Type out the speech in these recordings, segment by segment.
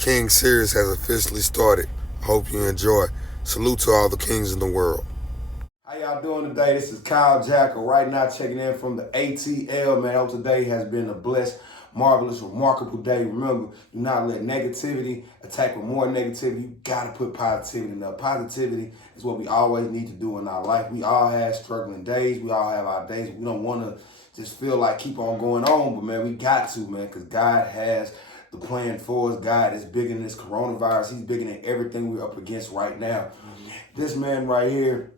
King series has officially started. I hope you enjoy. Salute to all the kings in the world. How y'all doing today? This is Kyle Jackal right now checking in from the ATL, man. Hope today has been a blessed, marvelous, remarkable day. Remember, do not let negativity attack with more negativity. You gotta put positivity in there. Positivity is what we always need to do in our life. We all have struggling days. We all have our days. We don't want to just feel like keep on going on, but man, we got to, man, because God has the plan for us. God is bigger than this coronavirus. He's bigger than everything we're up against right now. This man right here,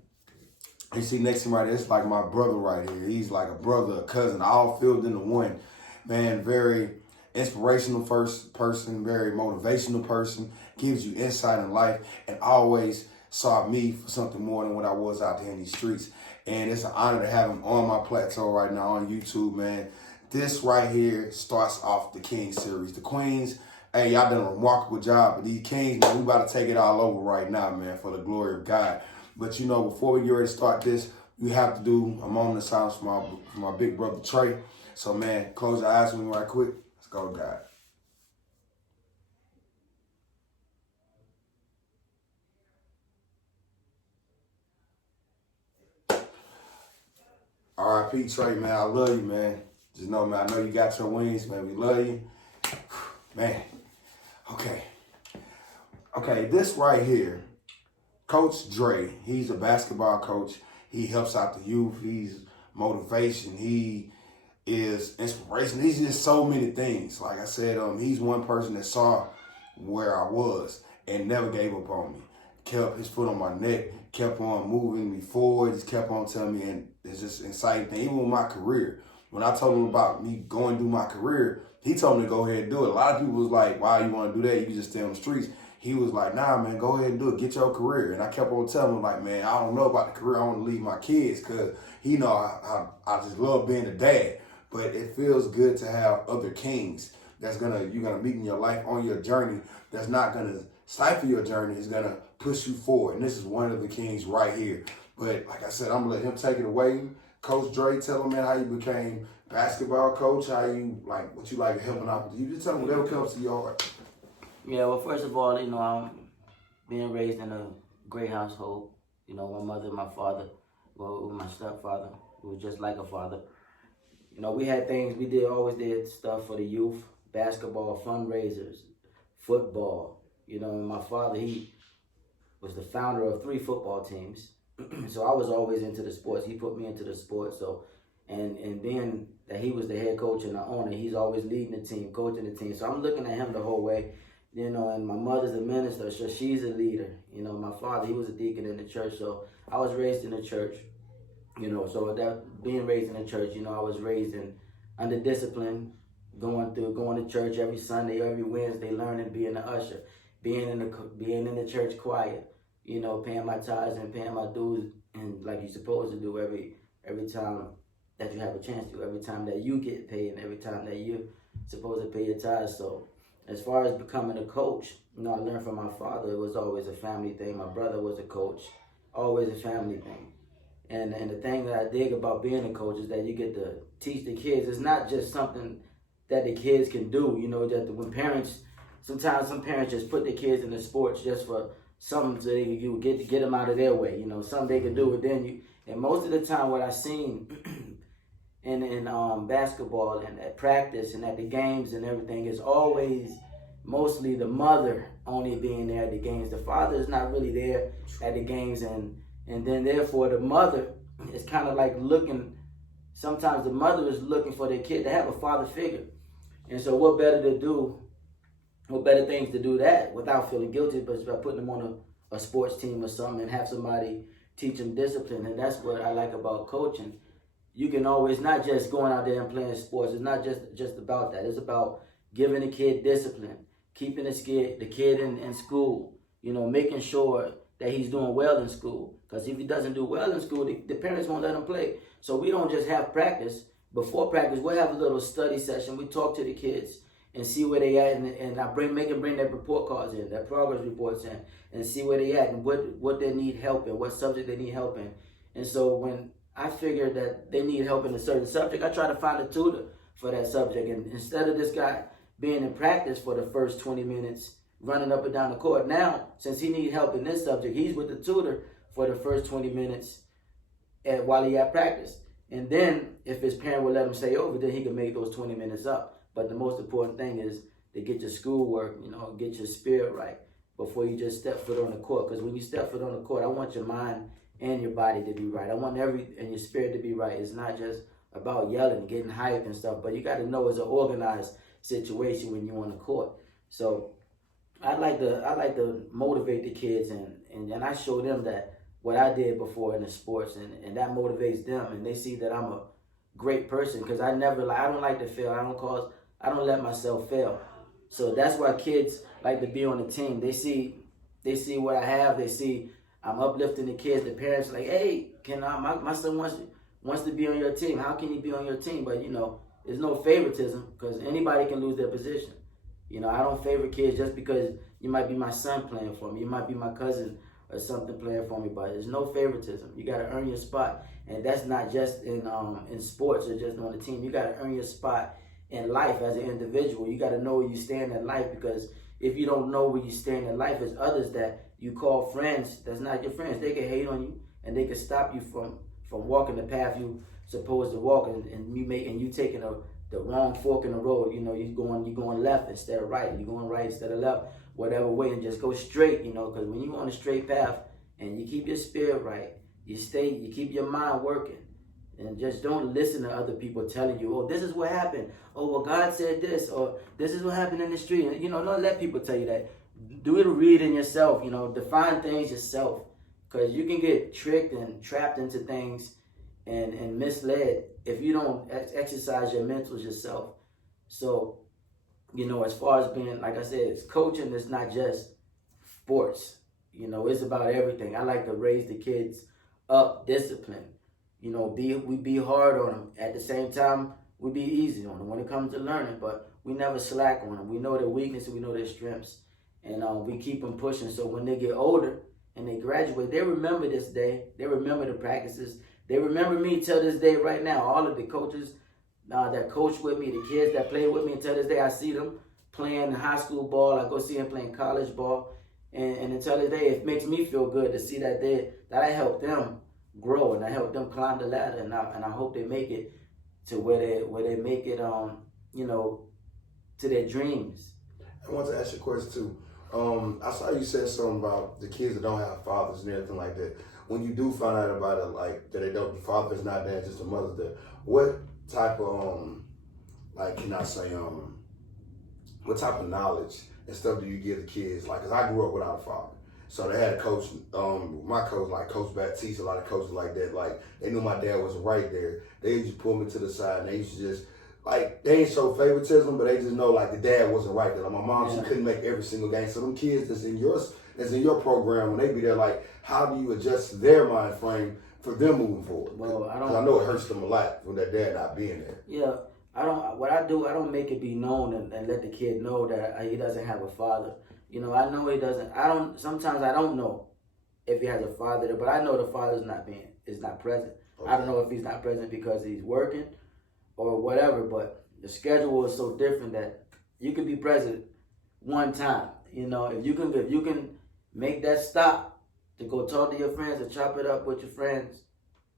you see next to him right there, it's like my brother right here. He's like a brother, a cousin, all filled into one. Man, very inspirational first person, very motivational person, gives you insight in life, and always saw me for something more than what I was out there in these streets. And it's an honor to have him on my plateau right now on YouTube, man. This right here starts off the King series. The Queens, hey, y'all done a remarkable job. But these Kings, man, we about to take it all over right now, man, for the glory of God. But you know, before we get ready to start this, we have to do a moment of silence for my big brother Trey. So man, close your eyes with me right quick. Let's go, God. R.I.P. Trey, man. I love you, man. Just know, man, I know you got your wings, man. We love you. Man. Okay. Okay, this right here, Coach Dre, he's a basketball coach. He helps out the youth. He's motivation. He is inspiration. He's just so many things. Like I said, he's one person that saw where I was and never gave up on me. Kept his foot on my neck, kept on moving me forward, just kept on telling me, and it's just an exciting thing. Even with my career, when I told him about me going through my career, he told me to go ahead and do it. A lot of people was like, why you want to do that? You can just stay on the streets. He was like, nah, man, go ahead and do it. Get your career. And I kept on telling him, like, man, I don't know about the career. I want to leave my kids because, you know, I just love being a dad. But it feels good to have other kings you're gonna meet in your life on your journey that's not gonna stifle your journey, is gonna push you forward. And this is one of the kings right here. But like I said, I'm gonna let him take it away. Coach Dre, tell him, man, how you became basketball coach, how you like what you like helping out with you. Just tell him whatever comes to your heart. Yeah, well, first of all, I'm being raised in a great household. My mother and my father, well, my stepfather, who was just like a father. We had things, always did stuff for the youth, basketball, fundraisers, football. And my father, he was the founder of 3 football teams. So I was always into the sports. He put me into the sports. So, and being that he was the head coach and the owner, he's always leading the team, coaching the team. So I'm looking at him the whole way. And my mother's a minister, so she's a leader. My father, he was a deacon in the church, so I was raised in the church. So that being raised in the church, I was raised under discipline, going to church every Sunday, every Wednesday, learning, being an usher, being in the church choir, paying my tithes and paying my dues, and like you're supposed to do every time that you have a chance to, every time that you get paid, and every time that you're supposed to pay your tithes. So as far as becoming a coach, I learned from my father. It was always a family thing. My brother was a coach, always a family thing. And the thing that I dig about being a coach is that you get to teach the kids. It's not just something that the kids can do. That when sometimes some parents just put their kids in the sports just for something so you get them out of their way. Something they can do with them. And most of the time, what I've seen in basketball and at practice and at the games and everything is always mostly the mother only being there at the games. The father is not really there at the games, and then therefore the mother is kind of like looking. Sometimes the mother is looking for their kid to have a father figure, and so what better things to do that without feeling guilty, but by putting them on a sports team or something and have somebody teach them discipline. And that's what I like about coaching. You can always not just going out there and playing sports. It's not just about that. It's about giving the kid discipline, keeping the kid in school, making sure that he's doing well in school. Because if he doesn't do well in school, the parents won't let him play. So we don't just have practice. Before practice, we'll have a little study session. We talk to the kids and see where they at, and I make them bring their report cards in, their progress reports in, and see where they at and what they need help in, what subject they need help in. And so when I figured that they need help in a certain subject, I try to find a tutor for that subject. And instead of this guy being in practice for the first 20 minutes running up and down the court. Now, since he needs help in this subject, he's with the tutor for the first 20 minutes while he at practice. And then, if his parent will let him stay over, then he can make those 20 minutes up. But the most important thing is to get your schoolwork, get your spirit right before you just step foot on the court. Because when you step foot on the court, I want your mind and your body to be right. I want and your spirit to be right. It's not just about yelling, getting hyped and stuff, but you got to know it's an organized situation when you're on the court. So I like to motivate the kids, and I show them that what I did before in the sports, and that motivates them, and they see that I'm a great person because I don't like to fail. I don't let myself fail. So that's why kids like to be on the team. They see what I have. They see I'm uplifting the kids. The parents are like, hey, my son wants to be on your team. How can he be on your team? But there's no favoritism because anybody can lose their position. I don't favor kids just because you might be my son playing for me. You might be my cousin or something playing for me, but there's no favoritism. You got to earn your spot, and that's not just in sports or just on the team. You got to earn your spot in life as an individual. You got to know where you stand in life, because if you don't know where you stand in life, there's others that you call friends that's not your friends. They can hate on you, and they can stop you from walking the path you supposed to walk, and you taking the wrong fork in the road. You're going left instead of right. You're going right instead of left. Whatever way, and just go straight. Because when you're on a straight path and you keep your spirit right, you keep your mind working, and just don't listen to other people telling you, oh, this is what happened. Oh, well, God said this, or this is what happened in the street. And, don't let people tell you that. Do it reading yourself. Define things yourself, because you can get tricked and trapped into things and misled if you don't exercise your mentals yourself. So, as far as being, like I said, it's coaching. It's not just sports. It's about everything. I like to raise the kids up, discipline. We be hard on them. At the same time, we be easy on them when it comes to learning, but we never slack on them. We know their weaknesses, we know their strengths, and we keep them pushing. So when they get older and they graduate, they remember this day. They remember the practices. They remember me till this day right now. All of the coaches that coach with me, the kids that play with me until this day, I see them playing high school ball. I go see them playing college ball. And until this day, it makes me feel good to see that I helped them grow and I helped them climb the ladder. And I hope they make it to where they make it, to their dreams. I want to ask you a question too. I saw you said something about the kids that don't have fathers and everything like that. When you do find out about it, like that the father's not there, just the mother's there, what type of what type of knowledge and stuff do you give the kids? Like, cause I grew up without a father, so they had a coach. My coach, like Coach Baptiste, a lot of coaches like that. Like, they knew my dad was right there. They used to pull me to the side, and they used to just they ain't show favoritism, but they just know like the dad wasn't right there. Like my mom, she couldn't make every single game. So them kids that's in your program, when they be there, like, how do you adjust their mind frame for them moving forward? Well, I know it hurts them a lot with their dad not being there. Yeah, I don't make it be known and let the kid know that he doesn't have a father. I know he doesn't. Sometimes I don't know if he has a father there, but I know the father is not present. Okay. I don't know if he's not present because he's working or whatever, but the schedule is so different that you can be present one time. If you can make that stop to go talk to your friends and chop it up with your friends,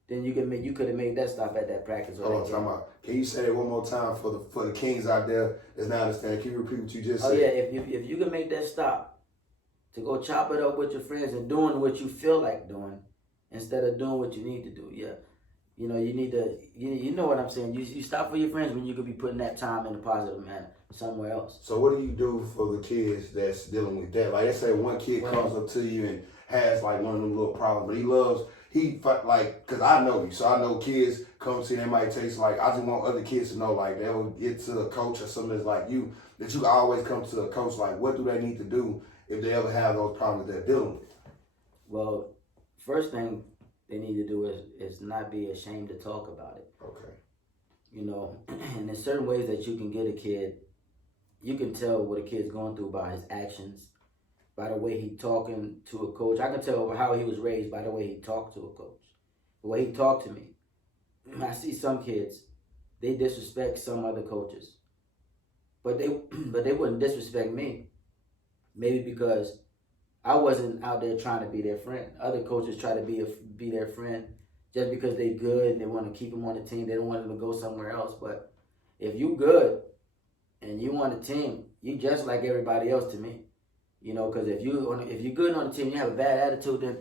then you could have made that stop at that practice. Can you say that one more time for the Kings out there that's not understanding? Can you repeat what you just said? Oh yeah, if you can make that stop to go chop it up with your friends and doing what you feel like doing instead of doing what you need to do, yeah. You need to, you know what I'm saying. You stop for your friends when you could be putting that time in a positive manner somewhere else. So what do you do for the kids that's dealing with that? Like, let's say one kid comes up to you and has like one of them little problems, but cause I know you, so I know kids come to you, they might taste like, I just want other kids to know, like, they'll get to a coach or something that's like you, that you always come to a coach, like, what do they need to do if they ever have those problems they're dealing with? Well, first thing they need to do is not be ashamed to talk about it. Okay. And there's certain ways that you can get a kid, you can tell what a kid's going through by his actions, by the way he talking to a coach. I can tell how he was raised by the way he talked to a coach, the way he talked to me. I see some kids, they disrespect some other coaches, but they wouldn't disrespect me. Maybe because I wasn't out there trying to be their friend. Other coaches try to be their friend just because they good and they want to keep them on the team. They don't want them to go somewhere else. But if you good and you on the team, you just like everybody else to me. You know, because if you're good on the team, you have a bad attitude, then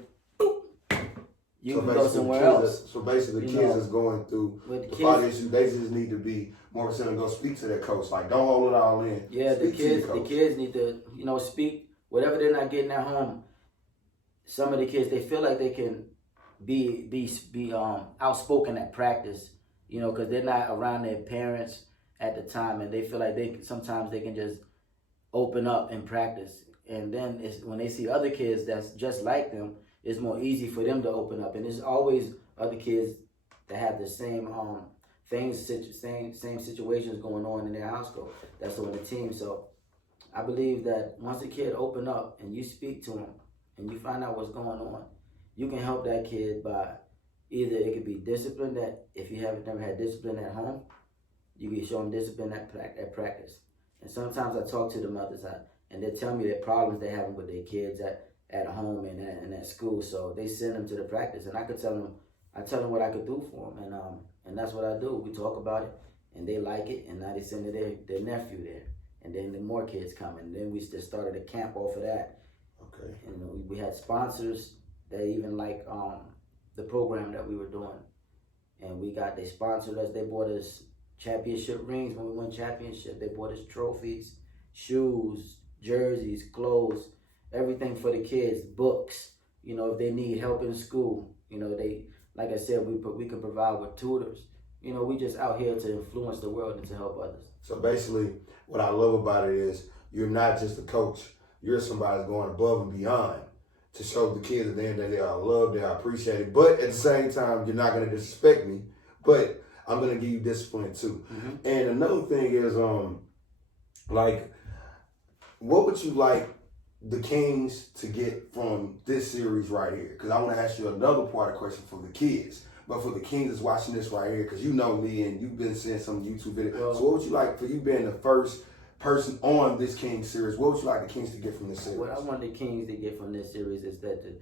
you can go somewhere else. So basically, kids is going through the body issue. They just need to be more concerned and go speak to their coach. Like, don't hold it all in. Yeah, the kids need to, speak whatever they're not getting at home. Some of the kids, they feel like they can be outspoken at practice, because they're not around their parents at the time, and they feel like sometimes they can just open up in practice. And then when they see other kids that's just like them, it's more easy for them to open up. And there's always other kids that have the same same situations going on in their household. That's on the team. So I believe that once a kid open up and you speak to them and you find out what's going on, you can help that kid by either it could be discipline, that if you haven't never had discipline at home, you can show them discipline at practice. And sometimes I talk to the mothers and they tell me the problems they're having with their kids at home and at school. So they send them to the practice, and I tell them what I could do for them, and that's what I do. We talk about it, and they like it, and now they send their nephew there, and then the more kids come, and then we just started a camp off of that. Okay. And we had sponsors that even like the program that we were doing, and they sponsored us. They bought us championship rings when we won championship. They bought us trophies, shoes, jerseys, clothes, everything for the kids, books. If they need help in school, they, like I said, we can provide with tutors. We just out here to influence the world and to help others. So basically, what I love about it is you're not just a coach. You're somebody that's going above and beyond to show the kids at the end that they are loved, they are appreciated. But at the same time, you're not going to disrespect me, but I'm going to give you discipline too. Mm-hmm. And another thing is, what would you like the Kings to get from this series right here? Because I want to ask you another part of the question for the kids. But for the Kings that's watching this right here, because you know me and you've been seeing some YouTube videos. So what would you like, for you being the first person on this Kings series, what would you like the Kings to get from this series? What I want the Kings to get from this series is that to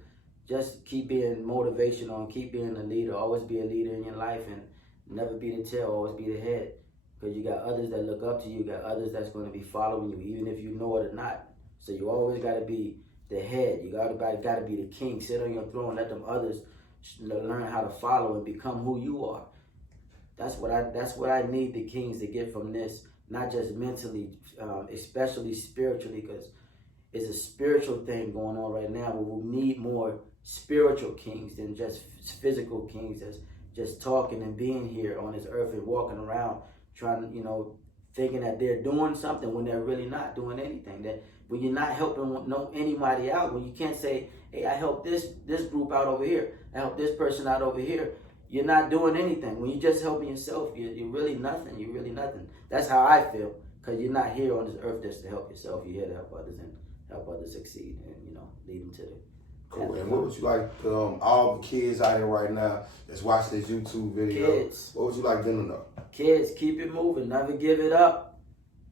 just keep being motivational and keep being a leader. Always be a leader in your life and never be the tail, always be the head. Because you got others that look up to you, you got others that's going to be following you, even if you know it or not. So you always got to be the head. You got to be the king. Sit on your throne. Let them others learn how to follow and become who you are. That's what I need the Kings to get from this. Not just mentally, especially spiritually, because it's a spiritual thing going on right now. Where we need more spiritual kings than just physical kings that's just talking and being here on this earth and walking around trying to, thinking that they're doing something when they're really not doing anything. That when you're not helping anybody out, when you can't say, hey, I helped this group out over here, I helped this person out over here, you're not doing anything. When you're just helping yourself, you're really nothing. You're really nothing. That's how I feel, because you're not here on this earth just to help yourself. You're here to help others and help others succeed and, lead them to the cool. And what would you like all the kids out here right now that's watching this YouTube video? Kids. What would you like them to know? Kids, keep it moving. Never give it up.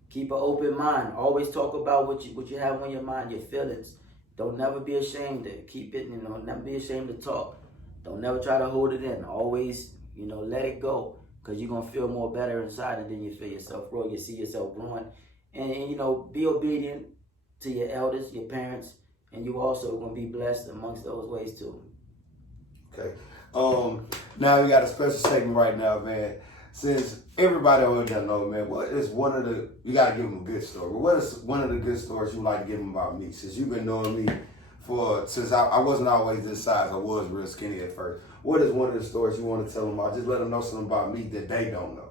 Keep an open mind. Always talk about what you have on your mind, your feelings. Don't never be ashamed to keep it, never be ashamed to talk. Don't never try to hold it in. Always, let it go, because you're going to feel more better inside, and then you feel yourself grow. You see yourself growing. And be obedient to your elders, your parents, and you also going to be blessed amongst those ways too. Okay. Now we got a special segment right now, man. Since everybody already doesn't know, man, what is one of the, you got to give them a good story. What is one of the good stories you like to give them about me? Since you've been knowing me since I wasn't always this size, I was real skinny at first. What is one of the stories you want to tell them about? Just let them know something about me that they don't know.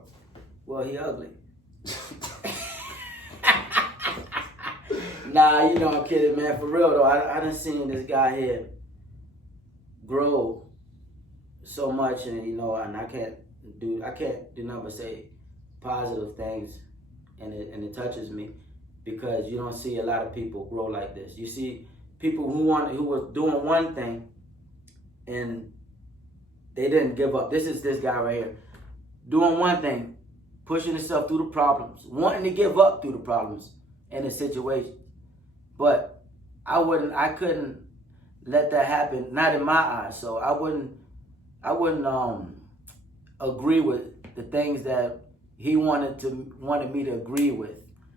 Well, he ugly. Nah, I'm kidding, man. For real though, I done seen this guy here grow so much, and and I can't do nothing but say positive things, and it touches me, because you don't see a lot of people grow like this. You see people who were doing one thing and they didn't give up. This is this guy right here, doing one thing, pushing himself through the problems, wanting to give up through the problems and the situation. But I couldn't let that happen, not in my eyes. So I wouldn't agree with the things that he wanted me to agree with.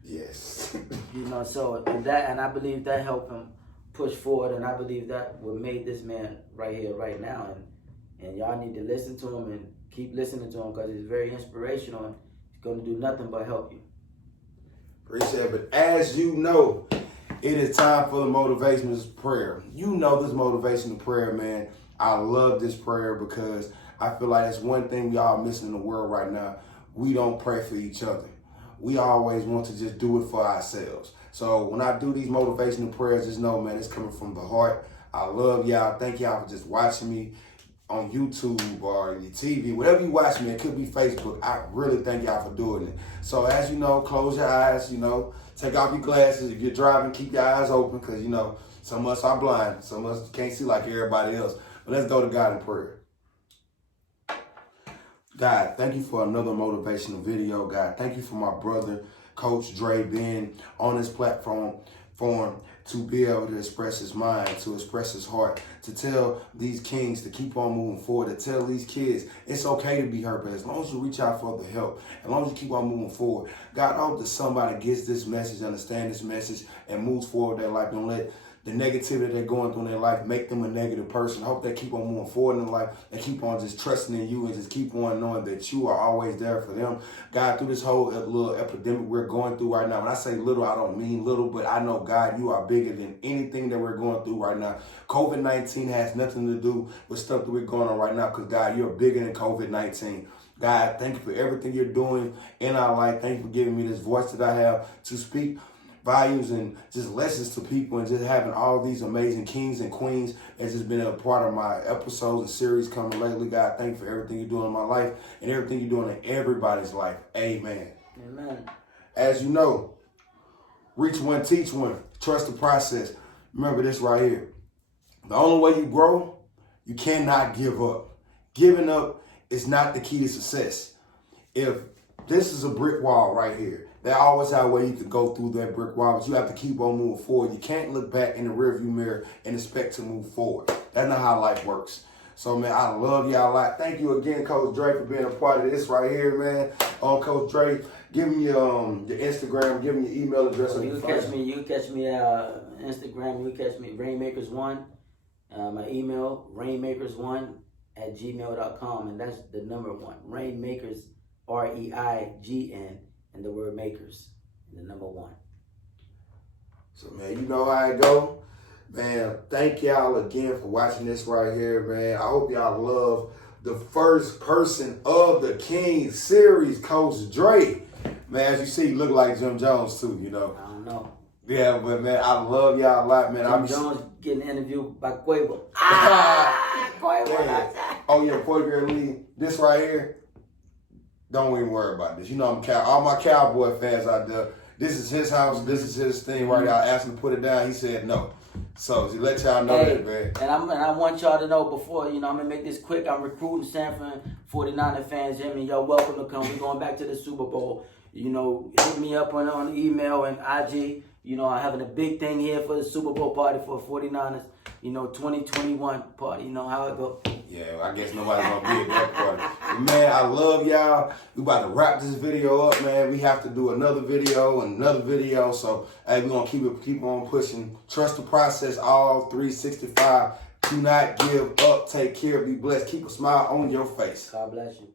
Yes. You know, so and I believe that helped him push forward, and I believe that what made this man right here, right now, and y'all need to listen to him and keep listening to him because he's very inspirational and he's going to do nothing but help you. Appreciate it. But as you know, it is time for the motivational prayer. You know this motivational prayer, man. I love this prayer because I feel like it's one thing we all missing in the world right now. We don't pray for each other. We always want to just do it for ourselves. So when I do these motivational prayers, just know, man, it's coming from the heart. I love y'all. Thank y'all for just watching me on YouTube or your TV, whatever you watch me. It could be Facebook. I really thank y'all for doing it. So as you know, close your eyes, take off your glasses. If you're driving, keep your eyes open because, some of us are blind. Some of us can't see like everybody else. But let's go to God in prayer. God, thank you for another motivational video. God, thank you for my brother, Coach Dre, being on this platform to be able to express his mind, to express his heart, to tell these kings to keep on moving forward, to tell these kids it's okay to be hurt, but as long as you reach out for the help, as long as you keep on moving forward, God, I hope that somebody gets this message, understand this message, and moves forward their life. Don't let the negativity they're going through in their life make them a negative person. I hope they keep on moving forward in life and keep on just trusting in you and just keep on knowing that you are always there for them. God, through this whole little epidemic we're going through right now, when I say little, I don't mean little, but I know, God, you are bigger than anything that we're going through right now. COVID-19 has nothing to do with stuff that we're going on right now because, God, you're bigger than COVID-19. God, thank you for everything you're doing in our life. Thank you for giving me this voice that I have to speak values and just lessons to people, and just having all these amazing kings and queens has just been a part of my episodes and series coming lately. God, thank you for everything you're doing in my life and everything you're doing in everybody's life. Amen. Amen. As you know, reach one, teach one, trust the process. Remember this right here. The only way you grow, you cannot give up. Giving up is not the key to success. If this is a brick wall right here, they always have a way you could go through that brick wall, but you have to keep on moving forward. You can't look back in the rearview mirror and expect to move forward. That's not how life works. So, man, I love y'all a lot. Thank you again, Coach Dre, for being a part of this right here, man. Coach Dre, give me your Instagram, give me your email address. You can catch me Instagram. You can catch me Rainmakers1. My email, rainmakers1@gmail.com, and that's the number 1. Rainmakers, REIGN. And the word makers, and the number 1. So, man, you know how it go. Man, thank y'all again for watching this right here, man. I hope y'all love the first person of the Kings series, Coach Dre. Man, as you see, he look like Jim Jones, too, I don't know. Yeah, but, man, I love y'all a lot, man. Jim Jones getting interviewed by Quavo. Quavo. Yeah. Oh, yeah, before you leave, this right here, don't even worry about this. All my Cowboy fans out there, this is his house, this is his thing right now. I asked him to put it down, he said no. So to let y'all know that, man. And I want y'all to know before, I'm going to make this quick. I'm recruiting Sanford 49er fans. Y'all welcome to come. We're going back to the Super Bowl. Hit me up on email and IG. I'm having a big thing here for the Super Bowl party for 49ers. 2021 party. You know how it go. Yeah, I guess nobody's going to be at that party. But man, I love y'all. We about to wrap this video up, man. We have to do another video and another video. So, hey, we're going to keep on pushing. Trust the process, all 365. Do not give up. Take care. Be blessed. Keep a smile on your face. God bless you.